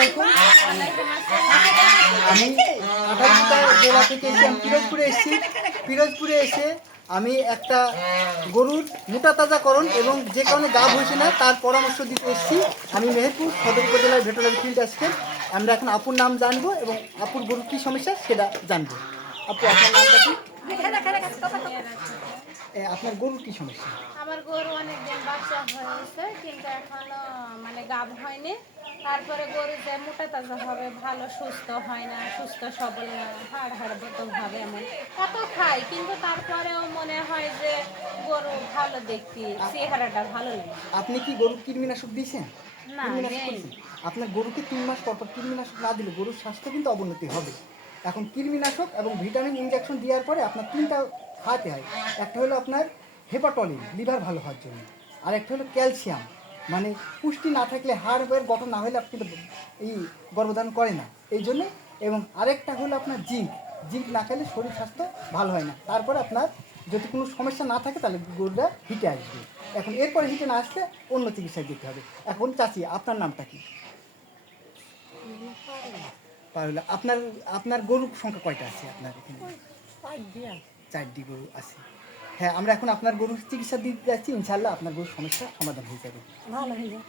আলাইকুম। আমি আঠাশটা জেলা থেকে এসে আমি পিরোজপুরে এসেছি। পিরোজপুরে এসে আমি একটা গরুর মোটা তাজাকরণ এবং যে কারণে গাভ হয়েছে না তার পরামর্শ দিতে এসেছি। আমি মেহেরপুর সদর উপজেলার ভেটেরিনারি ফিল্ড অ্যাসিস্ট্যান্ট। আমরা এখন আপুর নাম জানবো এবং আপুর গরুর কী সমস্যা সেটা জানবো। আপু, আপনার নামটা কি? আপনার গরুর কী সমস্যা? আমার গরু অনেকদিন বাচ্চা হয়েছে কিন্তু এখনো মানে গাভ হয়নি। তারপরে গরু যে মোটা তাজা হবে, ভালো সুস্থ হয় না, সুস্থ সবল না, হাড় হাড় ভাবে এমন কত খাই, কিন্তু তারপরেও মনে হয় যে গরু ভালো দেখতে, চেহারাটা ভালো লাগে। আপনি কি গরুর কৃমিনাশক দিয়েছেন? না, কৃমিনাশক নেই। করেছেন? আপনার গরুকে 3 মাস পর পর কৃমিনাশক না দিলে গরুর স্বাস্থ্য কিন্তু অবনতি হবে। এখন কৃমিনাশক এবং ভিটামিন ইনজেকশন দেওয়ার পরে আপনার 3টা খাওয়াতে হয়। একটা হলো আপনার হেপাটলিন, লিভার ভালো হওয়ার জন্য। আর একটা হলো ক্যালসিয়াম, মানে পুষ্টি না থাকলে হাড়ের গঠন না হলে আপনি এই গর্ভধারণ করে না, এই জন্যে। এবং আরেকটা হলো আপনার জিঙ্ক। জিঙ্ক না খেলে শরীর স্বাস্থ্য ভালো হয় না। তারপরে আপনার যদি কোনো সমস্যা না থাকে তাহলে গরুটা হিটে আসবে। এখন এরপরে হিটে না আসলে অন্য চিকিৎসায় দিতে হবে। এখন চাচি, আপনার নামটা কি? পারুলা। আপনার আপনার গরুর সংখ্যা কয়টা আছে আপনার এখানে? 4টি গরু আছে। হ্যাঁ, আমরা এখন আপনার গরুর চিকিৎসা দিতে যাচ্ছি। ইনশাল্লাহ আপনার গরুর সমস্যা সমাধান হয়ে যাবে। ভালো হয়ে যায়।